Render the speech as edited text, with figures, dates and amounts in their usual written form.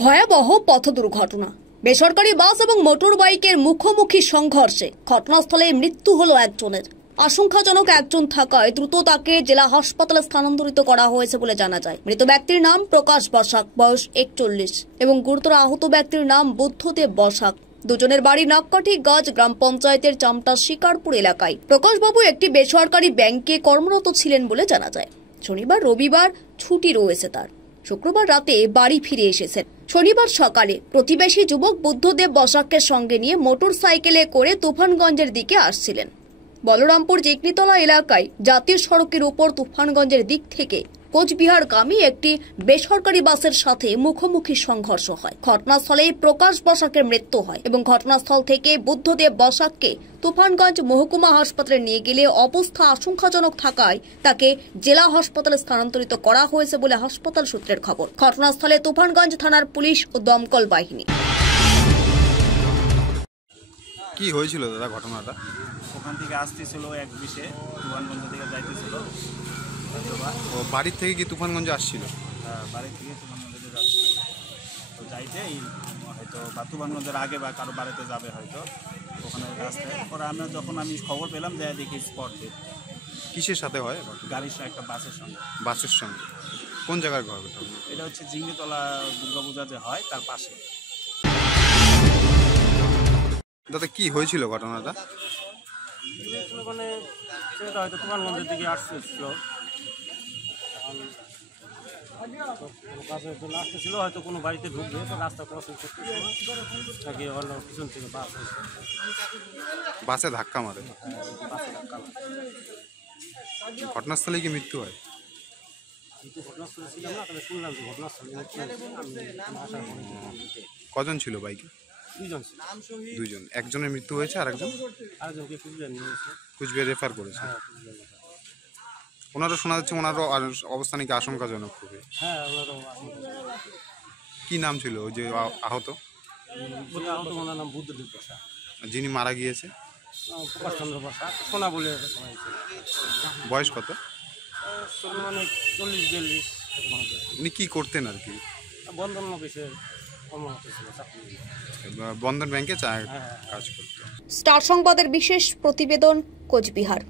ভয়াবহ পথ দুর্ঘটনা। বেসরকারি বাস এবং মোটর বাইকের মুখোমুখি সংঘর্ষে ঘটনাস্থলে মৃত্যু হলো একজনের। আশঙ্কাজনক একজন থাকায় দ্রুত তাকে জেলা হাসপাতালে স্থানান্তরিত করা হয়েছে বলে জানা যায়। মৃত ব্যক্তির নাম প্রকাশ বসাক, বয়স 41 এবং গুরুতর আহত ব্যক্তির নাম বুদ্ধদেব বসাক। দুজনের বাড়ি নাককাঠি গাছ গ্রাম পঞ্চায়েতের চামটা শিকারপুর এলাকায়। প্রকাশবাবু একটি বেসরকারি ব্যাংকে কর্মরত ছিলেন বলে জানা যায়। শনিবার রবিবার ছুটি রয়েছে তার। শুক্রবার রাতে বাড়ি ফিরে এসেছেন। শনিবার সকালে প্রতিবেশী যুবক বুদ্ধদেব বসাককে সঙ্গে নিয়ে মোটর সাইকেলে করে তুফানগঞ্জের দিকে আসছিলেন। বলরামপুর জিকনিতলা এলাকায় জাতীয় সড়কের উপর তুফানগঞ্জের দিক থেকে কোচবিহারগামী একটি বেসরকারি বাসের সাথে মুখোমুখি সংঘর্ষ হয়। ঘটনাস্থলে প্রকাশ বসাকের মৃত্যু হয় এবং ঘটনাস্থল থেকে বুদ্ধদেব বসাককে তুফানগঞ্জ মহকুমা হাসপাতালে নিয়ে গেলে অবস্থা আশঙ্কাজনক থাকায় তাকে জেলা হাসপাতালে স্থানান্তরিত করা হয়েছে বলে হাসপাতাল সূত্রের খবর। ঘটনাস্থলে তুফানগঞ্জ থানার পুলিশ ও দমকল বাহিনী। কি হয়েছিল দাদা ঘটনাটা? ওখান থেকে আসতেছিল এক বিশে তুফানগঞ্জ থেকে যাইতেছিল। ও বাড়ির থেকে কি তুফানগঞ্জ আসছিল? হ্যাঁ, বাড়ি থেকে তুফানগঞ্জে যাচ্ছিল। তো যাইতেই হয়তো বা তুফানগঞ্জের আগে বা কারো বাড়িতে যাবে হয়তো, ওখানে রাস্তায় পরে আমি খবর পেলাম যে দেখি স্পট ডেট। কিসের সাথে হয়? গাড়ির সঙ্গে একটা বাসের সঙ্গে। বাসের সঙ্গে? কোন জায়গার ঘটনা? এটা হচ্ছে জিঙ্গিতলা দুর্গাপূজা যে হয় তার পাশে। দাদা কি হয়েছিল ঘটনাটা? মানে সেটা হয়তো তুফানগঞ্জের দিকে আসতেছিল, কাছে চলে আসতেছিল, হয়তো কোনো বাড়িতে ঢুকবে, তো রাস্তা ক্রসিং করতেছিল নাকি অন্য পিছন থেকে বাস হয়েছে, বাসে ধাক্কা মারে। বাসে ধাক্কা লাগে। ঘটনাস্থলে কি মৃত্যু হয়? কিন্তু ঘটনাস্থলে ছিলাম না, তাহলে শুনলাম যে ঘটনাস্থলে মৃত্যু হয়েছে। আমি আসার পরে কজন ছিল বাইকে? দুইজন ছিল। দুইজন। একজনের মৃত্যু হয়েছে আর আরেকজনকে কুচবিহার নিয়ে এসে কুচবিহার রেফার করেছে। কুচবিহার। ওনারও শোনা যাচ্ছে ওনারও অবস্থা নাকি আশঙ্কাজনক খুবই। হ্যাঁ, ওনারও কি নাম ছিল ওই যে আহত? আহত ওনার নাম বুদ্ধদেব বসাক। যিনি মারা গিয়েছে? প্রকাশ চন্দ্র বসাক, সোনা বলে শোনা হয়েছে। বয়স কত? মানে 40-42। উনি কি করতেন আর কি? বন্ধন অফিসে কর্মরত ছিল, চাকরি। বন্ধন ব্যাংকে কাজ করতেন। স্টার সংবাদের বিশেষ প্রতিবেদন, কোচবিহার।